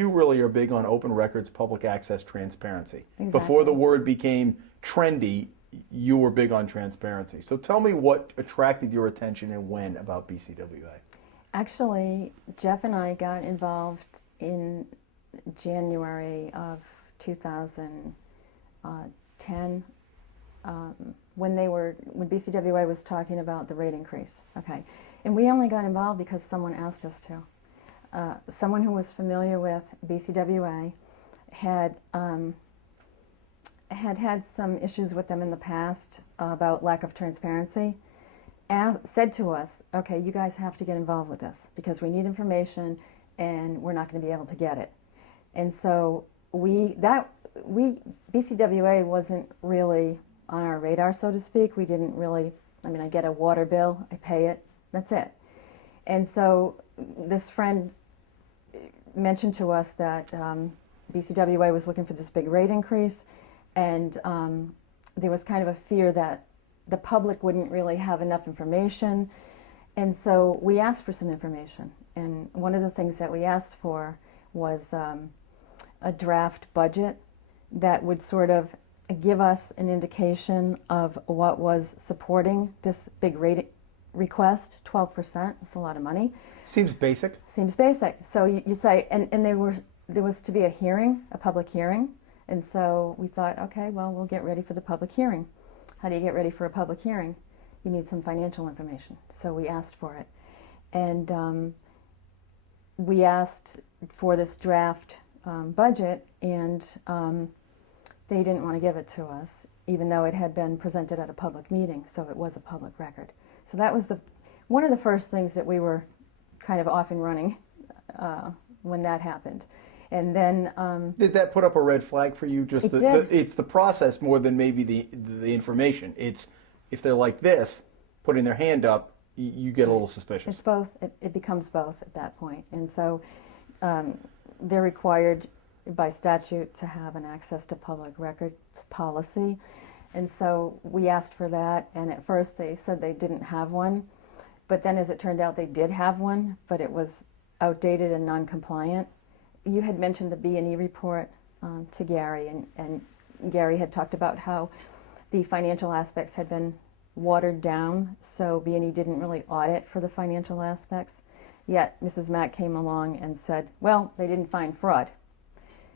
you really are big on open records, public access, transparency. Exactly. Before the word became trendy, you were big on transparency. So tell me what attracted your attention and when about BCWA. Actually, Jeff and I got involved in January of 2010 when BCWA was talking about the rate increase. Okay, and we only got involved because someone asked us to. Someone who was familiar with BCWA had had some issues with them in the past about lack of transparency, said to us, okay, you guys have to get involved with this because we need information and we're not going to be able to get it. And so BCWA wasn't really on our radar, so to speak. We didn't really, I get a water bill, I pay it, that's it. And so this friend mentioned to us that BCWA was looking for this big rate increase, and there was kind of a fear that the public wouldn't really have enough information. And so we asked for some information. And one of the things that we asked for was a draft budget that would sort of give us an indication of what was supporting this big rate request. 12%, it's a lot of money. Seems basic. Seems basic. So you say, and there was to be a hearing, a public hearing. And so we thought, okay, well, we'll get ready for the public hearing. How do you get ready for a public hearing? You need some financial information. So we asked for it. And we asked for this draft budget, and they didn't want to give it to us, even though it had been presented at a public meeting, so it was a public record. So that was one of the first things that we were kind of off and running when that happened. And then did that put up a red flag for you? Just it's the process more than maybe the information. It's if they're like this, putting their hand up, you get a little suspicious. It's both. It becomes both at that point. And so they're required by statute to have an access to public records policy. And so we asked for that, and at first they said they didn't have one. But then as it turned out, they did have one, but it was outdated and non-compliant. You had mentioned the B&E report to Gary, and Gary had talked about how the financial aspects had been watered down, so B&E didn't really audit for the financial aspects. Yet Mrs. Mack came along and said, well, they didn't find fraud.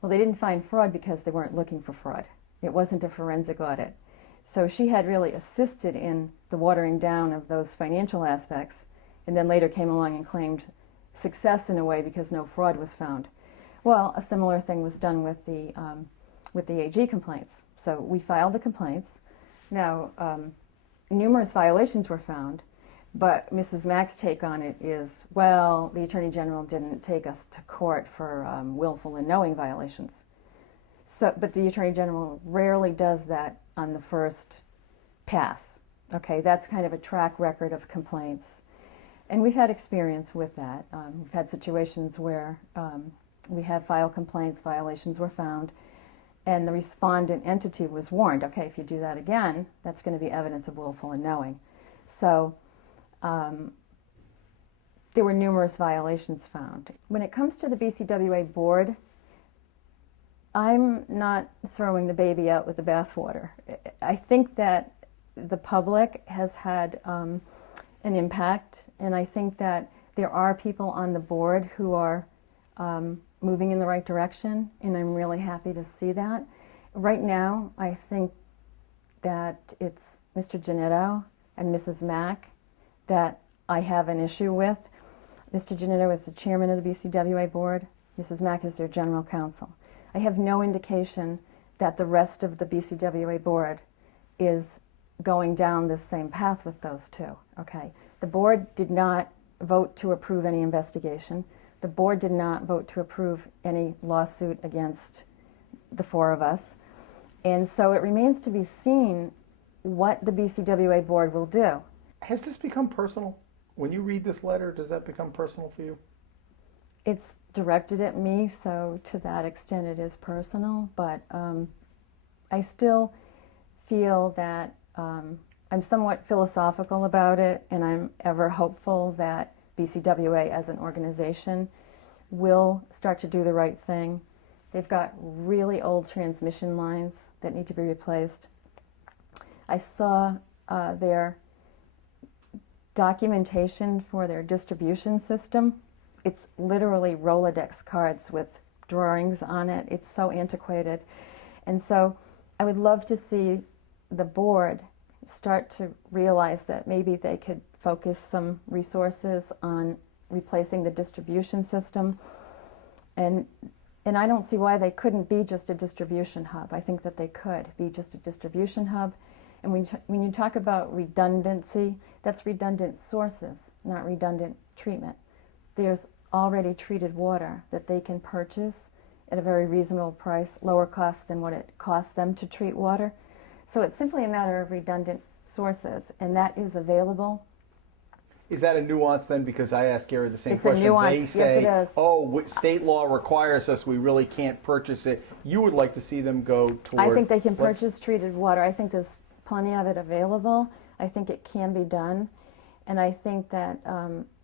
Well, they didn't find fraud because they weren't looking for fraud. It wasn't a forensic audit. So she had really assisted in the watering down of those financial aspects, and then later came along and claimed success in a way because no fraud was found. Well, a similar thing was done with the AG complaints. So we filed the complaints. Now, numerous violations were found, but Mrs. Mack's take on it is, well, the Attorney General didn't take us to court for willful and knowing violations. So, but the Attorney General rarely does that on the first pass. Okay, that's kind of a track record of complaints. And we've had experience with that. We've had situations where we have filed complaints, violations were found, and the respondent entity was warned, okay, if you do that again, that's going to be evidence of willful and knowing. So there were numerous violations found. When it comes to the BCWA board, I'm not throwing the baby out with the bathwater. I think that the public has had an impact, and I think that there are people on the board who are moving in the right direction, and I'm really happy to see that. Right now, I think that it's Mr. Janetto and Mrs. Mack that I have an issue with. Mr. Janetto is the chairman of the BCWA board. Mrs. Mack is their general counsel. I have no indication that the rest of the BCWA board is going down this same path with those two. Okay, the board did not vote to approve any investigation. The board did not vote to approve any lawsuit against the four of us. And so it remains to be seen what the BCWA board will do. Has this become personal? When you read this letter, does that become personal for you? It's directed at me, so to that extent it is personal, but I still feel that I'm somewhat philosophical about it, and I'm ever hopeful that BCWA as an organization will start to do the right thing. They've got really old transmission lines that need to be replaced. I saw their documentation for their distribution system. It's literally Rolodex cards with drawings on it. It's so antiquated. And so I would love to see the board start to realize that maybe they could focus some resources on replacing the distribution system. And I don't see why they couldn't be just a distribution hub. I think that they could be just a distribution hub. And when you talk about redundancy, that's redundant sources, not redundant treatment. There's already treated water that they can purchase at a very reasonable price, lower cost than what it costs them to treat water. So it's simply a matter of redundant sources, and that is available. Is that a nuance then? Because I asked Gary the same It's question. a nuance. They say, yes, it is. oh, state law requires us, we really can't purchase it. You would like to see them go toward... I think they can purchase treated water. I think there's plenty of it available. I think it can be done. And I think that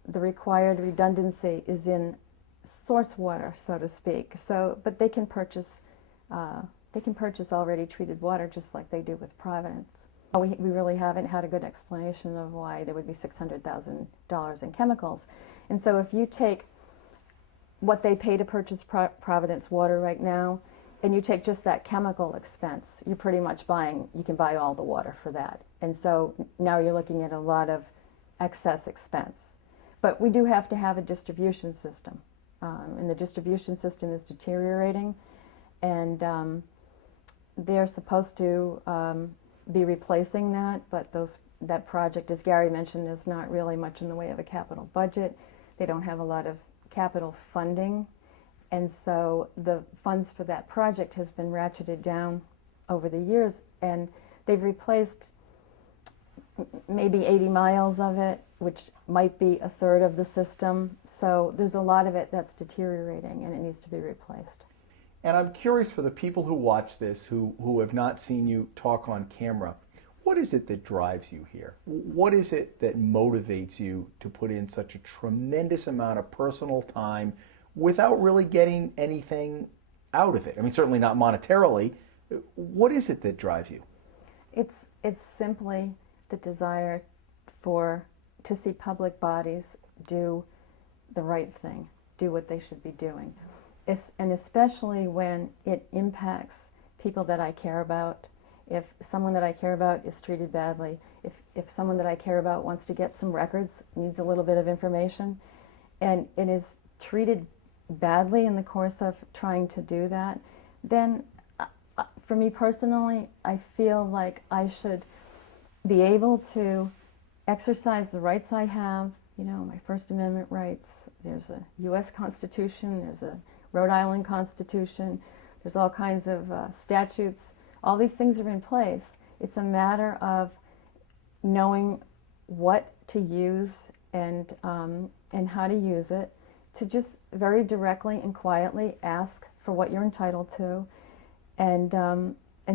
the required redundancy is in source water, so to speak. So, but they can purchase already treated water just like they do with Providence. We really haven't had a good explanation of why there would be $600,000 in chemicals. And so if you take what they pay to purchase Providence water right now, and you take just that chemical expense, you're pretty much you can buy all the water for that. And so now you're looking at a lot of excess expense. But we do have to have a distribution system. And the distribution system is deteriorating. And they're supposed to be replacing that, but that project, as Gary mentioned, is not really much in the way of a capital budget. They don't have a lot of capital funding, and so the funds for that project has been ratcheted down over the years, and they've replaced maybe 80 miles of it, which might be a third of the system. So there's a lot of it that's deteriorating, and it needs to be replaced. And I'm curious, for the people who watch this, who have not seen you talk on camera, what is it that drives you here? What is it that motivates you to put in such a tremendous amount of personal time without really getting anything out of it? I mean, certainly not monetarily. What is it that drives you? It's simply the desire to see public bodies do the right thing, do what they should be doing. And especially when it impacts people that I care about. If someone that I care about is treated badly, if someone that I care about wants to get some records, needs a little bit of information, and it is treated badly in the course of trying to do that, then for me personally, I feel like I should be able to exercise the rights I have, my First Amendment rights. There's a U.S. Constitution, there's a Rhode Island Constitution, there's all kinds of statutes. All these things are in place. It's a matter of knowing what to use and how to use it, to just very directly and quietly ask for what you're entitled to, and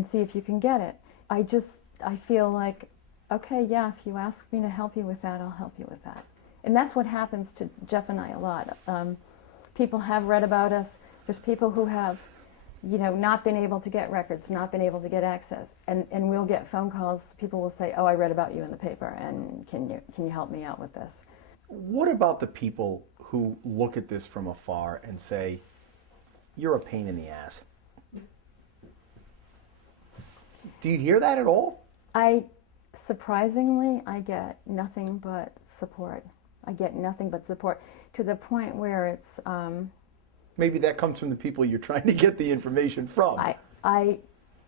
see if you can get it. I feel like, okay, yeah, if you ask me to help you with that, I'll help you with that. And that's what happens to Jeff and I a lot. People have read about us. There's people who have, not been able to get records, not been able to get access, and we'll get phone calls. People will say, "Oh, I read about you in the paper, and can you help me out with this?" What about the people who look at this from afar and say, "You're a pain in the ass"? Do you hear that at all? Surprisingly, I get nothing but support. I get nothing but support, to the point where it's... Maybe that comes from the people you're trying to get the information from.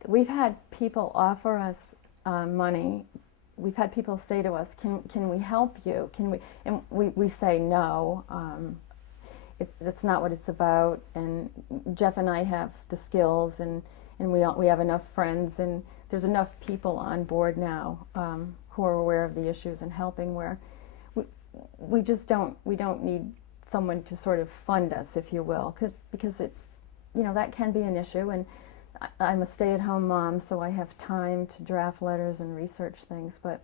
We've had people offer us money. We've had people say to us, can we help you? And we say no. That's not what it's about. And Jeff and I have the skills, and we have enough friends, and there's enough people on board now who are aware of the issues and helping, where we don't need someone to sort of fund us, if you will, because it, that can be an issue. And I'm a stay-at-home mom, so I have time to draft letters and research things. But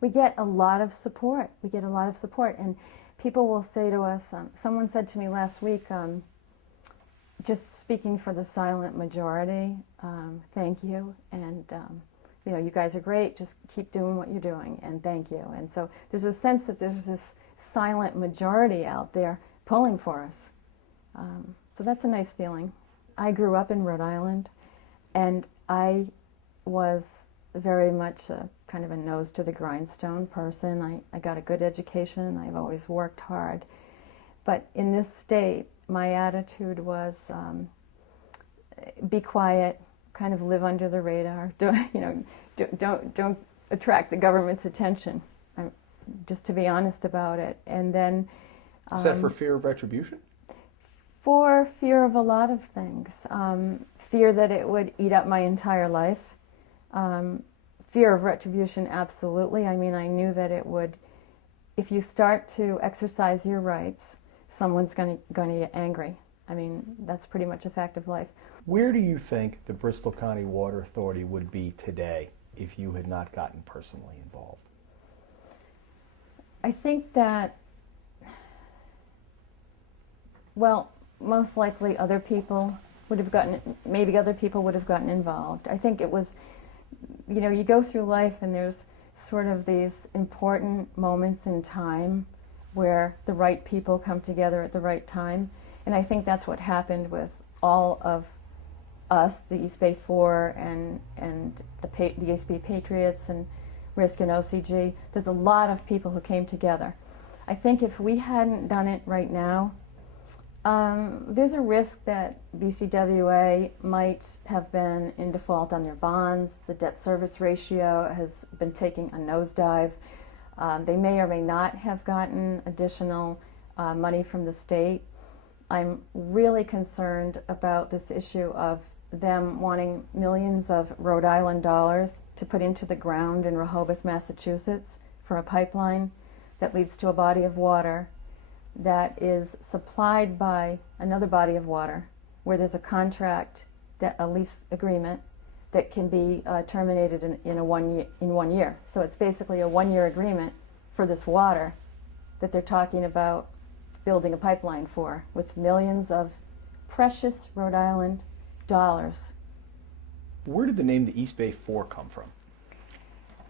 we get a lot of support. And people will say to us, someone said to me last week, just speaking for the silent majority, thank you, and you know, you guys are great, just keep doing what you're doing, and thank you. And so there's a sense that there's this silent majority out there pulling for us. So that's a nice feeling. I grew up in Rhode Island, and I was very much a kind of a nose to the grindstone person. I got a good education. I've always worked hard. But in this state, my attitude was be quiet, kind of live under the radar. Don't attract the government's attention. Just to be honest about it. And then is that for fear of retribution? For fear of a lot of things. Fear that it would eat up my entire life. Fear of retribution, absolutely. I mean, I knew that it would, if you start to exercise your rights, someone's going to get angry. I mean, that's pretty much a fact of life. Where do you think the Bristol County Water Authority would be today if you had not gotten personally involved? I think that, well, most likely other people would have gotten, maybe other people would have gotten involved. I think it was, you know, you go through life and there's sort of these important moments in time where the right people come together at the right time. And I think that's what happened with all of us, the East Bay Four and the East Bay Patriots and RISC and OCG. There's a lot of people who came together. I think if we hadn't done it right now, there's a risk that BCWA might have been in default on their bonds. The debt service ratio has been taking a nosedive. They may or may not have gotten additional money from the state. I'm really concerned about this issue of them wanting millions of Rhode Island dollars to put into the ground in Rehoboth, Massachusetts for a pipeline that leads to a body of water that is supplied by another body of water where there's a contract, that a lease agreement that can be terminated in 1 year. So it's basically a 1-year agreement for this water that they're talking about building a pipeline for, with millions of precious Rhode Island dollars. Where did the name the East Bay Four come from?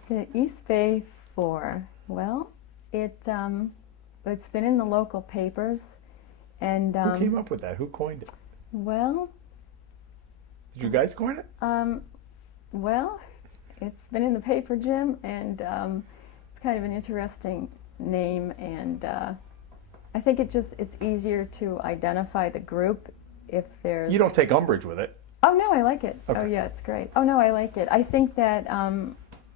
The East Bay Four, well, it's been in the local papers, and who came up with that? Who coined it? Well, did you guys coin it? Well, it's been in the paper, Jim, and it's kind of an interesting name, and I think it's easier to identify the group if there's... You don't take umbrage with it. Oh, no, I like it. Okay. Oh, yeah, it's great. Oh, no, I like it. I think that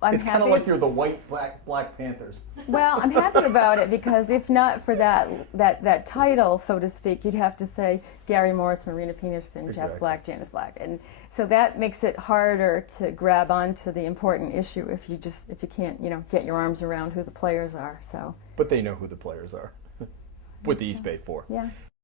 it's kind of like you're the white Black Panthers. Well, I'm happy about it because if not for that title, so to speak, you'd have to say Gary Morris, Marina Peterson, Exactly. Jeff Black, Janice Black, and so that makes it harder to grab onto the important issue if you can't, you know, get your arms around who the players are. So. But they know who the players are with the East Bay Four. Yeah.